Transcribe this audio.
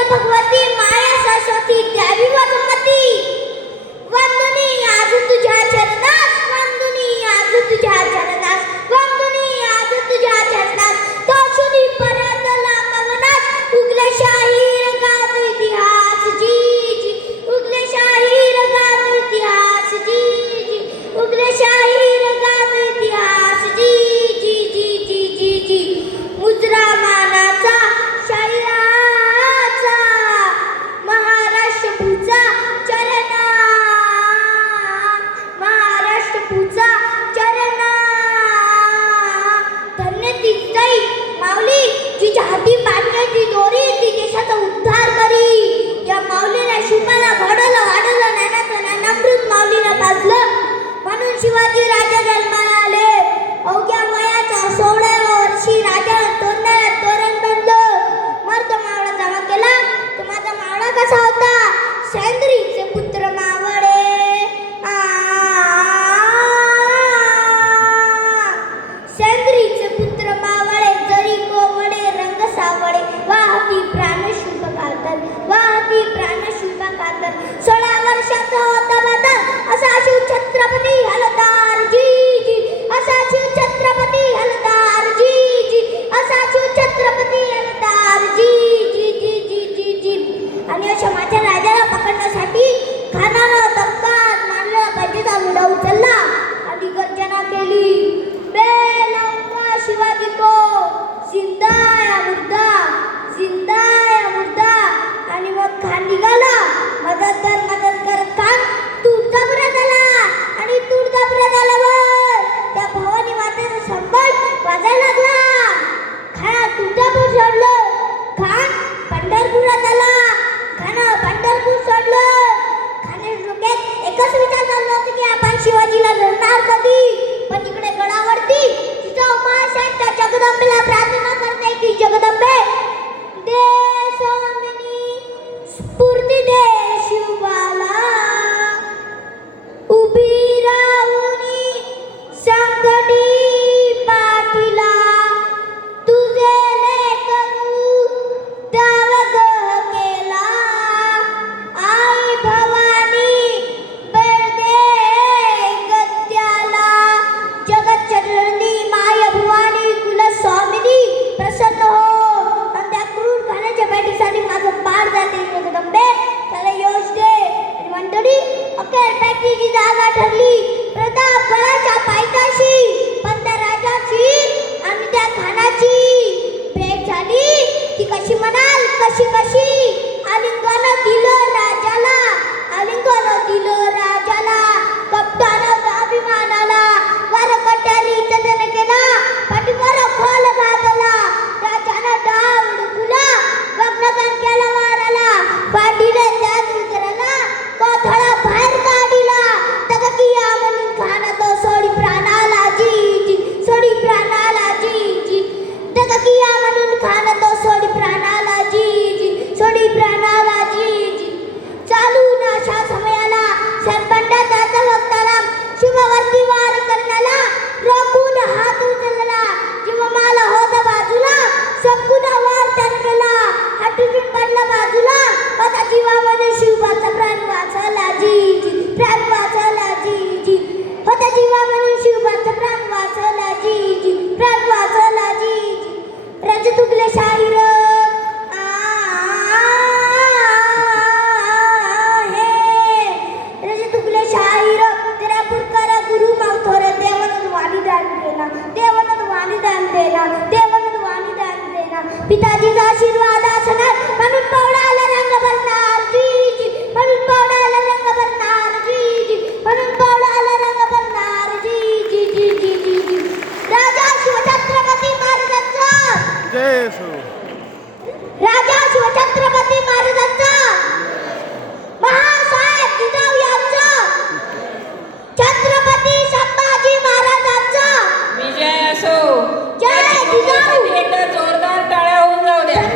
તો ભગવતી માં माऊली तुझ्या हाती पाण्याची दोरी ती देशाचा उद्धार करी या माऊलीला शुभाला राजाची जागा ठरली प्रताप बळाच्या पायथ्याशी पण त्या राजाची आणि त्या खानाची भेट झाली. ती कशी म्हणाल? कशी कशी? आणि गण दिलं पिताजी का आशीर्वाद